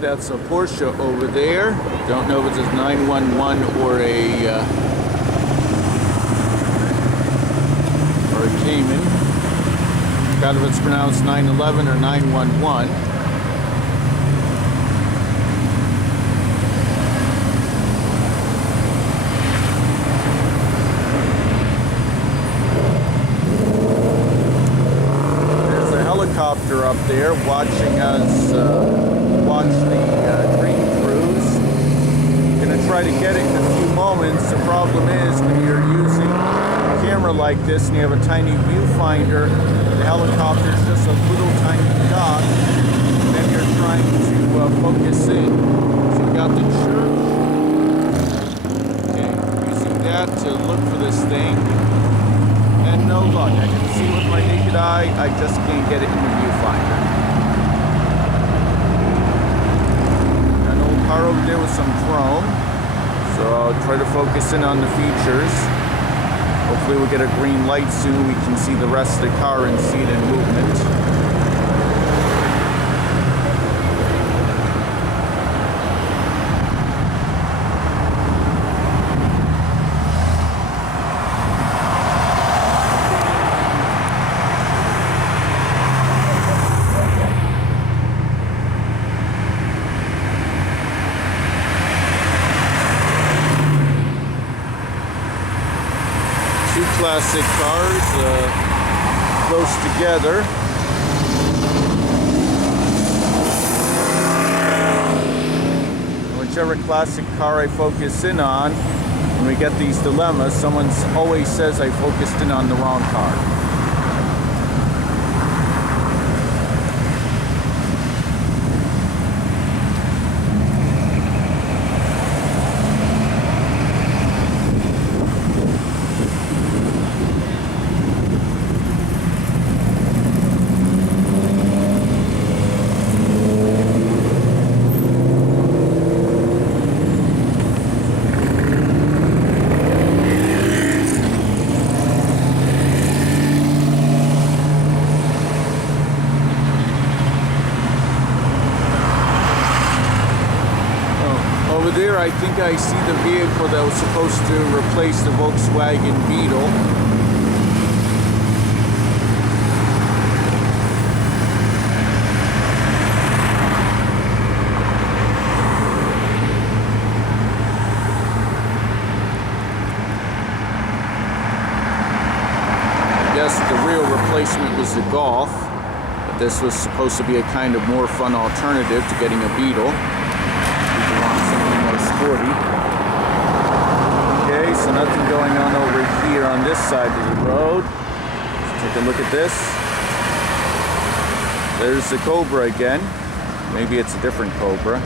that's a Porsche over there. Don't know if it's a 911 or a Cayman. Got if it's pronounced 911 or 911. There's a helicopter up there watching us watch the green cruise. Gonna try to get it in a few moments. The problem is when you're using a camera like this and you have a tiny viewfinder, the helicopter is just a little tiny dot, and then you're trying to focus in. So you got the church. Okay, using that to look for this thing, and no luck. I can see with my naked eye, I just can't get it in the viewfinder. An old car over there with some chrome, so I'll try to focus in on the features. Hopefully we'll get a green light soon. We can see the rest of the car and see it in movement. Classic cars close together. Whichever classic car I focus in on, when we get these dilemmas, someone always says I focused in on the wrong car. There, I think I see the vehicle that was supposed to replace the Volkswagen Beetle. Yes, the real replacement was the Golf, but this was supposed to be a kind of more fun alternative to getting a Beetle. Okay, so nothing going on over here on this side of the road. Let's take a look at this. There's the Cobra again. Maybe it's a different Cobra.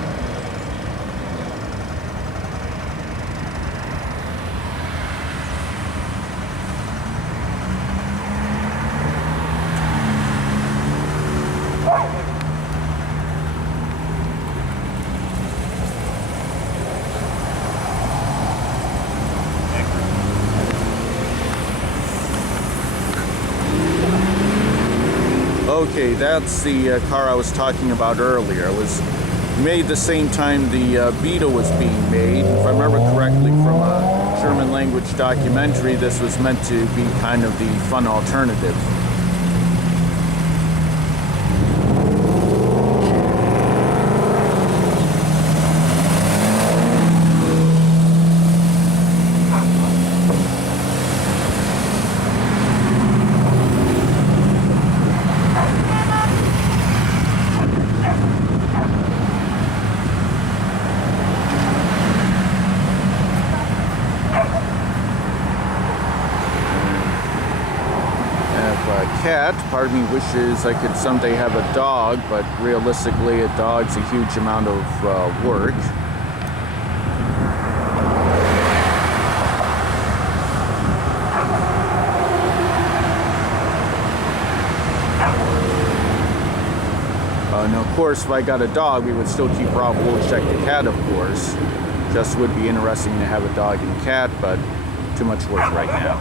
Okay, that's the car I was talking about earlier. It was made the same time the Beetle was being made. If I remember correctly from a German language documentary, this was meant to be kind of the fun alternative. Cat, part of me wishes I could someday have a dog, but realistically a dog's a huge amount of work. And of course, if I got a dog, we would still keep Rob check the cat, of course. Just would be interesting to have a dog and cat, but too much work right now.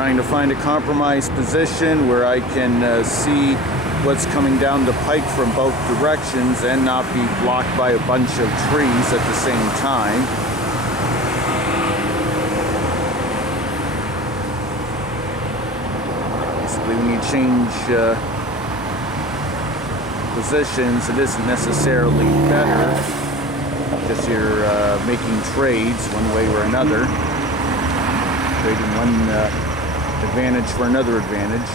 Trying to find a compromised position where I can see what's coming down the pike from both directions and not be blocked by a bunch of trees at the same time. Basically, when you change positions, it isn't necessarily better, just you're making trades one way or another, trading one advantage for another advantage.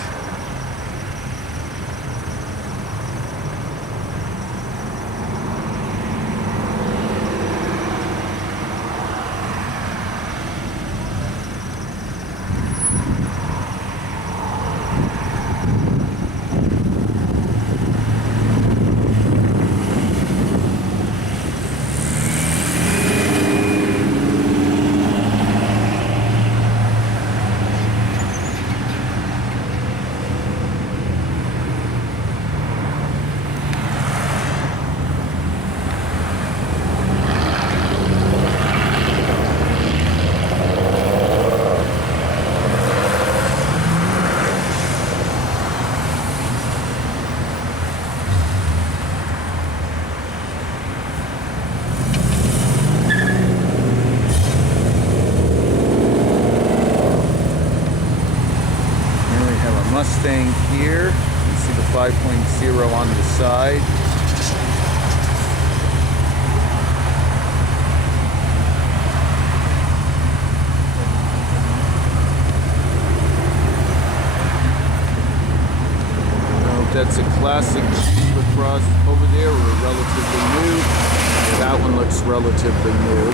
Mustang here. You can see the 5.0 on the side. That's a classic Jeep across over there, or relatively new. That one looks relatively new.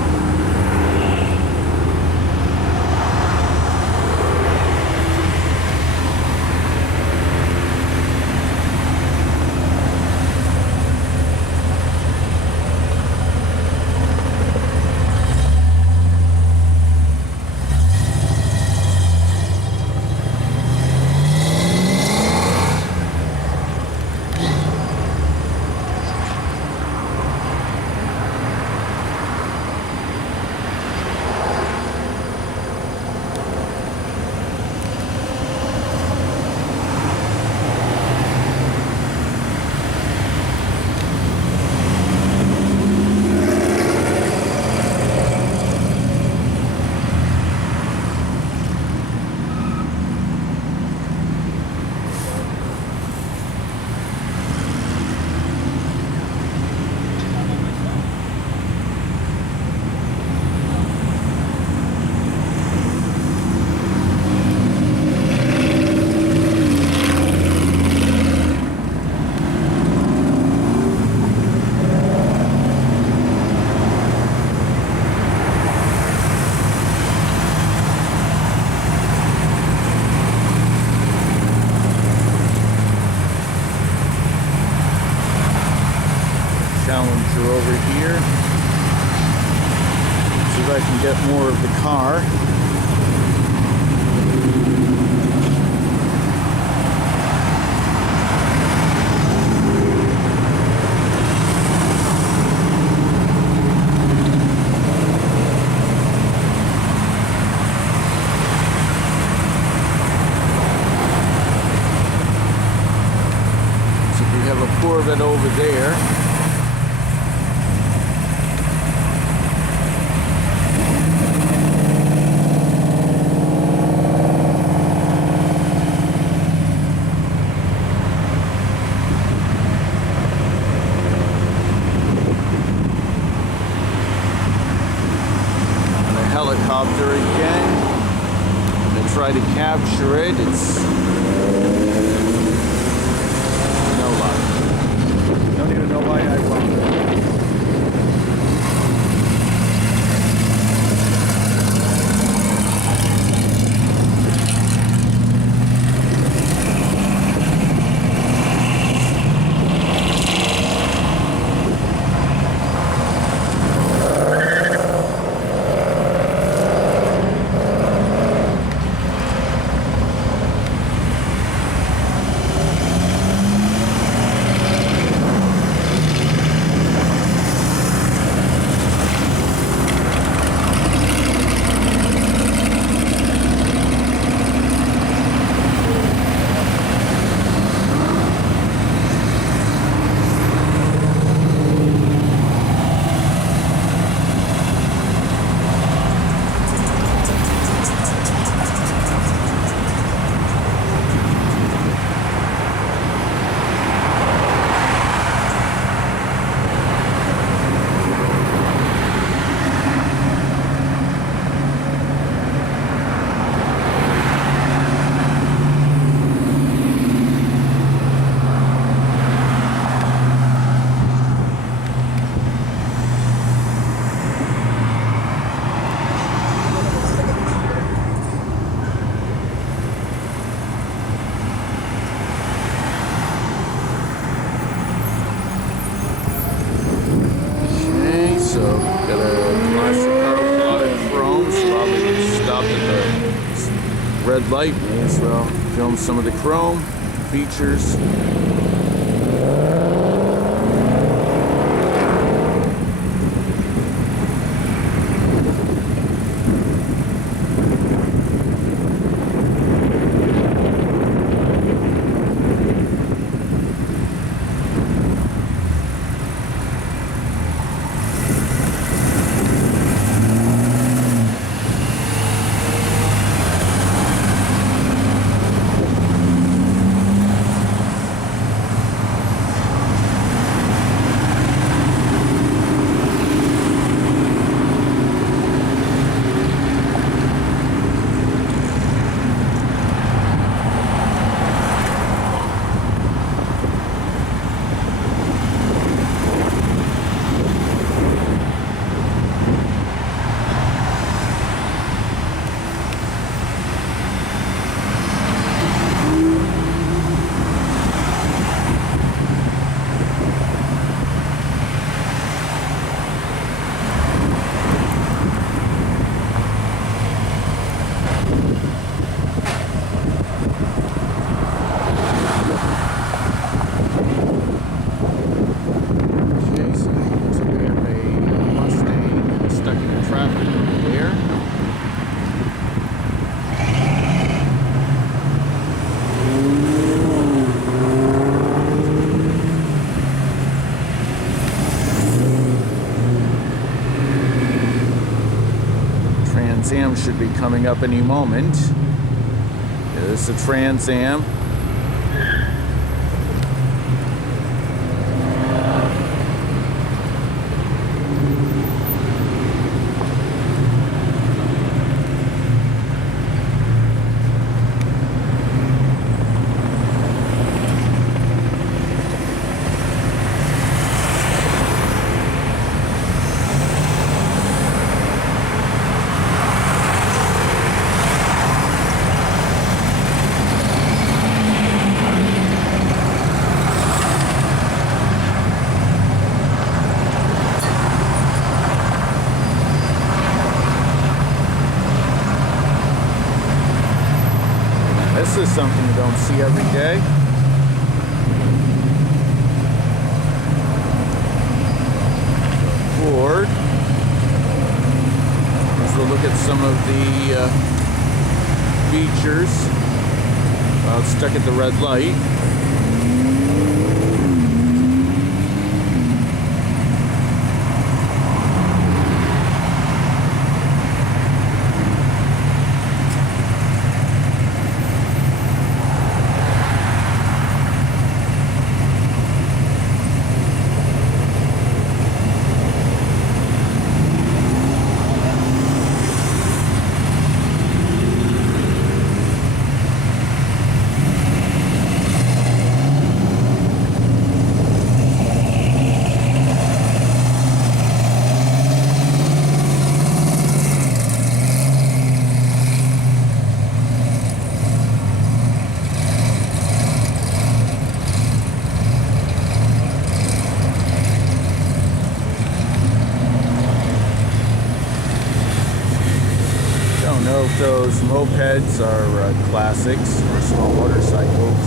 Challenger over here. See if I can get more of the car. So we have a Corvette over there. Helicopter again. I'm going to try to capture it. It's no luck. Don't even know why I bothered. red light, may as well film some of the chrome features. Trans Am should be coming up any moment. There's the Trans Am. This is something you don't see every day. Ford. Let's look at some of the features while it's stuck at the red light. If those mopeds are classics or small motorcycles.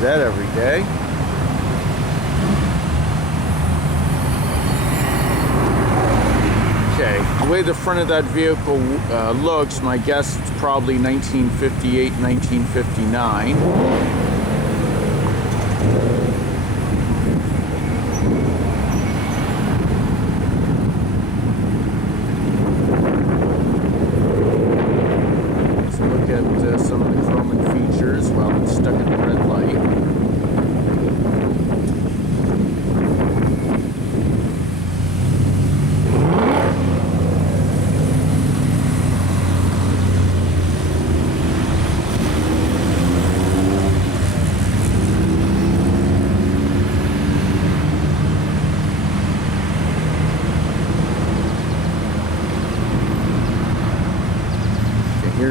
That every day. Okay, the way the front of that vehicle looks, my guess it's probably 1958, 1959. Some of the chrome and features while it's stuck in the red light.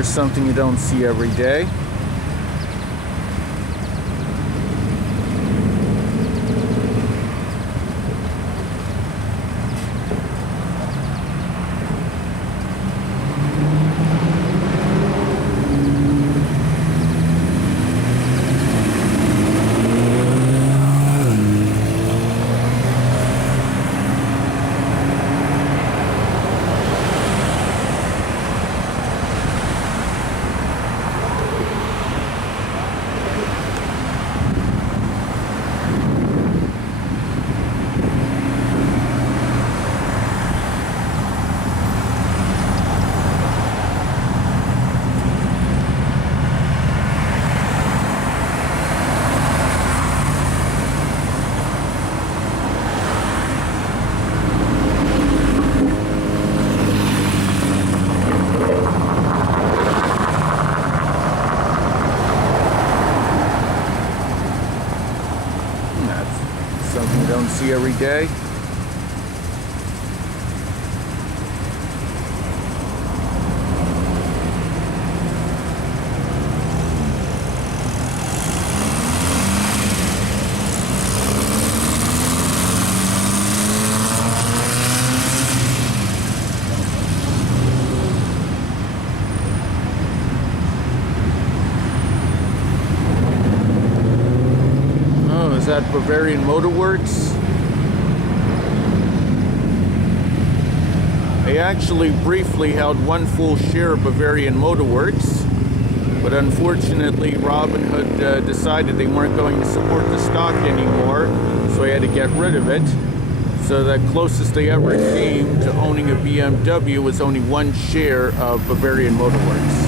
There's something you don't see every day. Something you don't see every day. Oh, is that Bavarian Motor Works? I actually briefly held one full share of Bavarian Motor Works, but unfortunately Robinhood decided they weren't going to support the stock anymore, so I had to get rid of it. So the closest they ever came to owning a BMW was only one share of Bavarian Motor Works.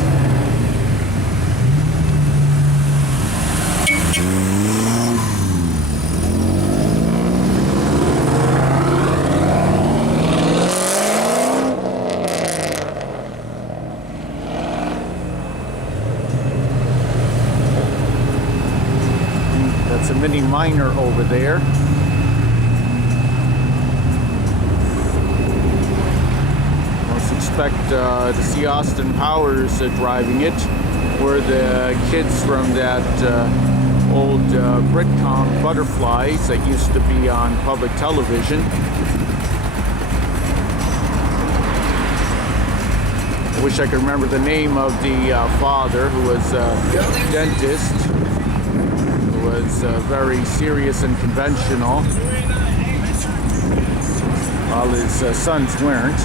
That's a Mini Minor over there. Most expect to see Austin Powers driving it, or the kids from that old Britcom Butterflies that used to be on public television. I wish I could remember the name of the father, who was a dentist. Was very serious and conventional, while his sons weren't.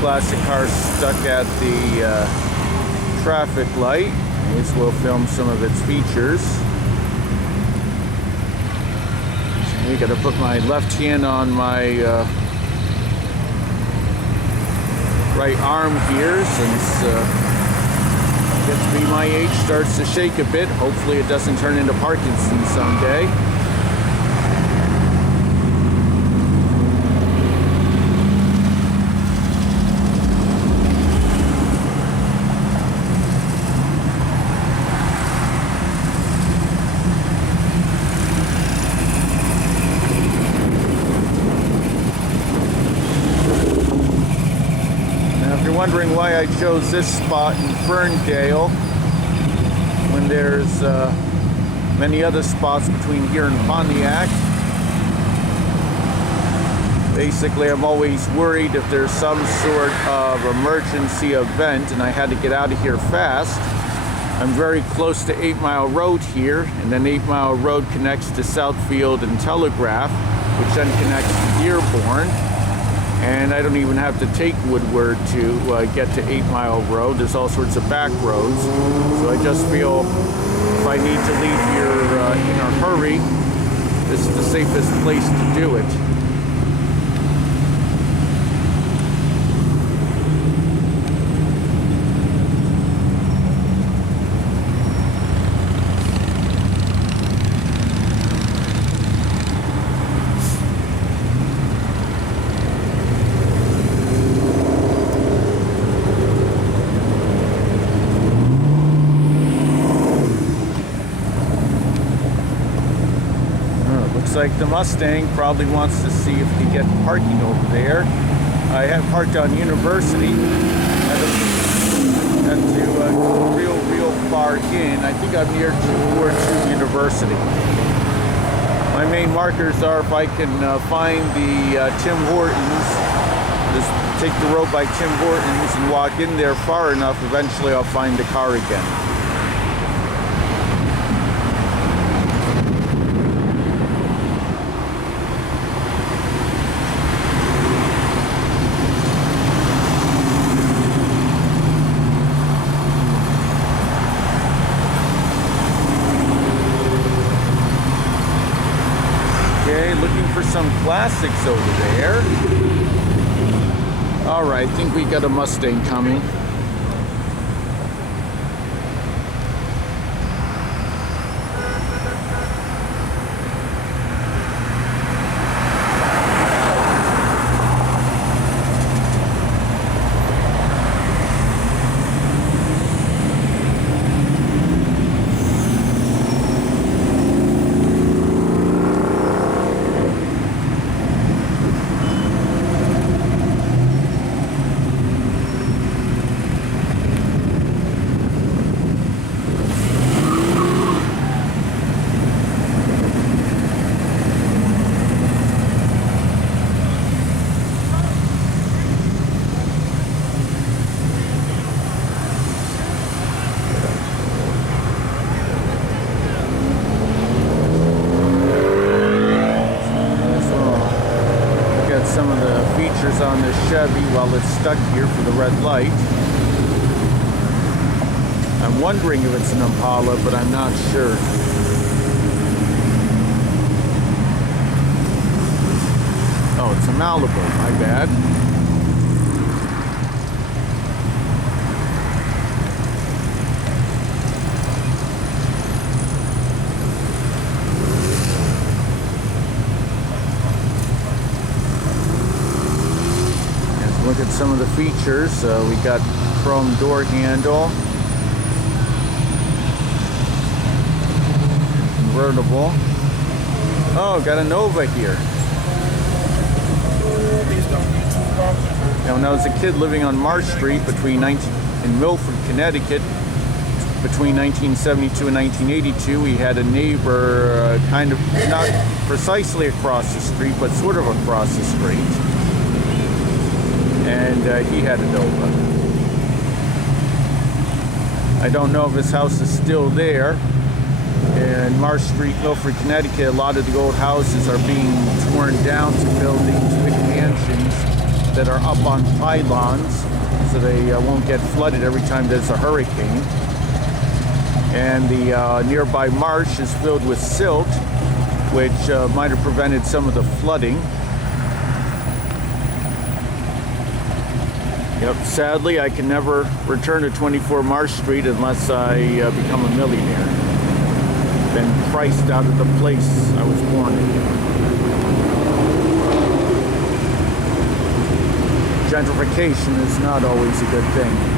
Classic car stuck at the traffic light. This will film some of its features. So I got to put my left hand on my right arm here, since gets to be my age, starts to shake a bit. Hopefully it doesn't turn into Parkinson's someday. Wondering why I chose this spot in Ferndale when there's many other spots between here and Pontiac. Basically, I'm always worried if there's some sort of emergency event and I had to get out of here fast. I'm very close to 8 Mile Road here, and then 8 Mile Road connects to Southfield and Telegraph, which then connects to Dearborn. And I don't even have to take Woodward to get to 8 Mile Road. There's all sorts of back roads. So I just feel if I need to leave here in a hurry, this is the safest place to do it. like the Mustang probably wants to see if he can get parking over there. I have parked on University. Had to go real far in. I think I'm near towards University. My main markers are if I can find the Tim Hortons, just take the road by Tim Hortons and walk in there far enough, eventually I'll find the car again. Looking for some classics over there. All right, I think we got a Mustang coming. Some of the features on this Chevy while it's stuck here for the red light. I'm wondering if it's an Impala, but I'm not sure. Oh, it's a Malibu, my bad. Look at some of the features. We got chrome door handle, convertible. Oh, got a Nova here. Now, when I was a kid living on Marsh Street in Milford, Connecticut, between 1972 and 1982, we had a neighbor kind of not precisely across the street, but sort of across the street. And he had a Nova. I don't know if his house is still there. In Marsh Street, Milford, Connecticut, a lot of the old houses are being torn down to build these big mansions that are up on pylons so they won't get flooded every time there's a hurricane. And the nearby marsh is filled with silt, which might have prevented some of the flooding. Yep, sadly, I can never return to 24 Marsh Street unless I become a millionaire. Been priced out of the place I was born in. Gentrification is not always a good thing.